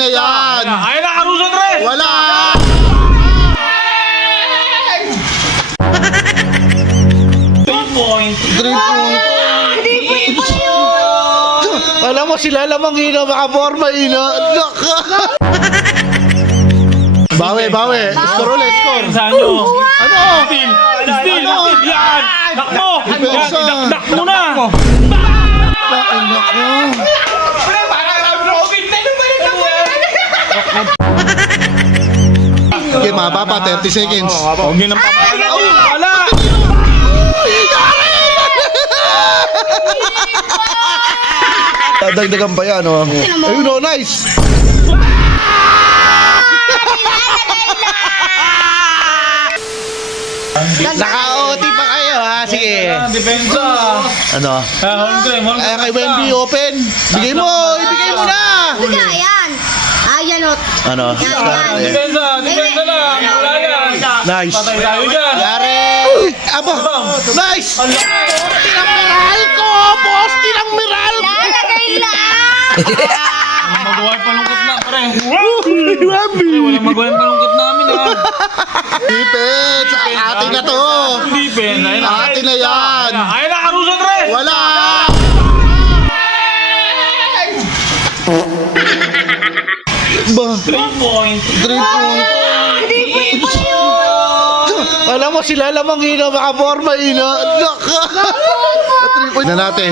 na yan! Ayun na, Caruso Tres! Wala! 3 point. 3 point. Alam mo, sila lamang hina, makaporma hina. Naka! Bawi. Score ulit, score. Saan nyo? Ano? Steal! Steal! Ano? Yan! Nakmo! Depensa. Idakdak mo na! Ay, nako. Okay, mababa, 30 seconds. Huwag nyo nang papakala. Wala! Dagdagan pa yan, oh. Ayun, oh, nice. Naka-OT pa kayo, ha? Sige. Depensa! Ano? Hold time, hold Ay, time. kay Wemby, open. Ibigay mo na. Ayan. Ayan o. Ano? Start. Depensa! Depensa lang! Wala yan! Nice. Patay tayo dyan! Yari. Aba, nice. Poste ng Meralco. Poste ng Meralco. Lalagay lang. Magawa yung palungkot na, pre! Wemby. Walang magawa yung palungkot namin, ha? Defense. Atin na to. Depensa! Ayun na! Atin na yan. Ayun na, Caruso Tres! Wala. Ba, 3 point. 3 point. Alam mo, sila lamang hina, makaporma hina. Naka! 3 point na natin.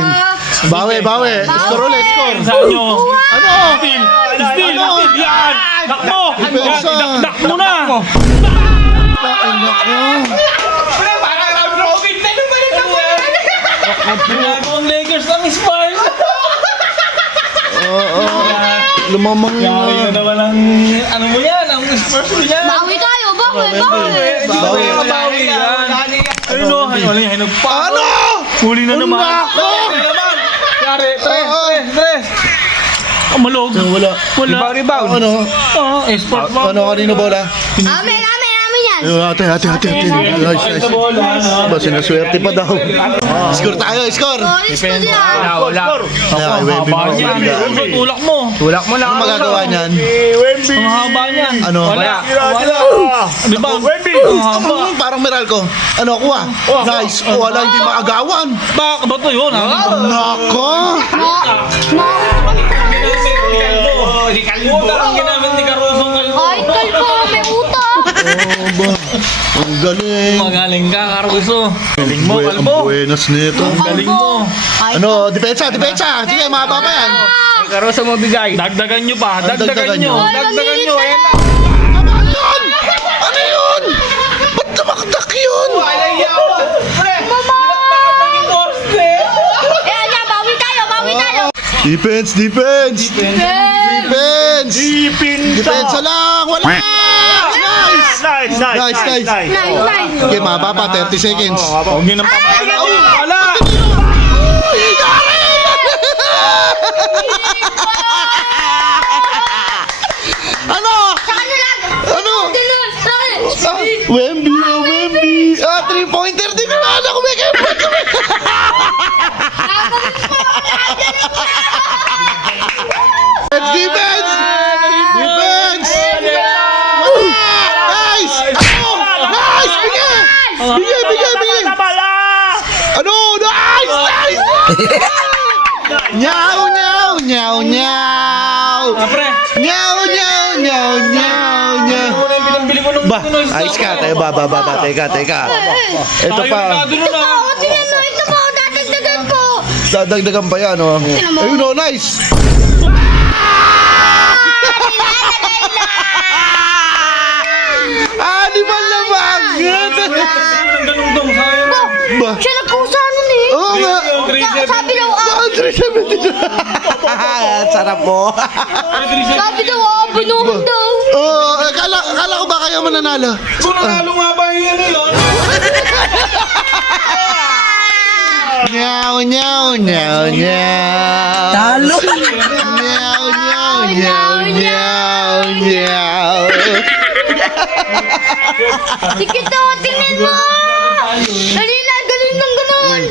Bawi. Score ulit, score. Saan nyo? Ano? Steal! Steal! Ano? Yan! Nakmo! Depensa. Idakdak mo na! Ay, nako. Ginagawang Lakers ng Spurs! Oo. Lumamang Yari na naman ang ano mo yan, ang Spurs mo yan! Bawi tayo. Bawi. Bawi. Bawi yan! Ayun o, wala yan, nagpa! Ano? Huli na naman! Nako! Huli na naman! Yari, Oo. tres! Malog! Wala. Rebound! Ano? Spurs ba? Ano kanino bola? Amin yan. Ayun, ate. Nice. Ba, sinaswerte pa daw. Score tayo, score. Boys ko din ah. Ay, Wemby mo. Haba niyan! Caruso, tulak mo! Ano magagawa niyan? Ang haba niyan! Ano? Wala! Di ba? Ang haba! Parang Meralco. Ano, kuha? Nice. Wala, hindi maagawan. Baka ba ito yun? Nako. Utak ang ginamit ni Caruso ngayon. Ay, kalbo. May utak. Ba, ang galing. Magaling ka, Caruso. Galing mo, Ang kalbo. buenas nito. Galing mo. Ano, depensa. Sige, mahaba pa yan. Caruso mo bigay. Dagdagan nyo pa. Dagdagan Dagdagan nyo. nyo. Dagdagan nyo. Ayan na. Ano yun? Ano yun? Ba't tumakdak yun? Bawi tayo. Defense. Depensa lang. Wala. Nice. Nice. Okay, mababa, 30 seconds. Huwag nyo nang papakala. Wala. Ano? Ano? Ah, Wemby. 3-pointer din naman ako. Defense. Nice. Nice. Bigay. Ano? Nice. Nyaw. Pre. Nyaw. Ano yung pinambili ko nung Ba, ayos ka. Tayo ba? Teka. Ito pa. Ito po. Dadagdagan po. Dadagdagan pa yan, oh. Ayun, oh, nice. Animal na bagay. Ang ganun daw, sayang. Ba? Siya nagkusa nun eh. Oo nga. Sabi daw Ba, 370. Sarap mo. Sabi daw binuhon daw. Oh, akala ko ba kayo mananalo? Kung nanalo nga ba yun yun? Nyaw. Talo. Nyaw. Sige to, tingnan mo. Dali na, galing ng ganun.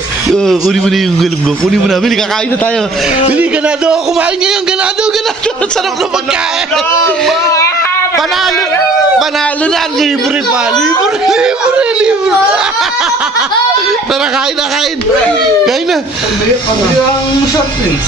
Kunin mo na yung galong ko. Kunin mo na. Bili, kakain na tayo. Bili, ganado. Kumain niya yung ganado. Sarap na pagkain. panalo na. Libre pa. Libre. Tara, kain na, kain. Kain na. Ang soft drinks.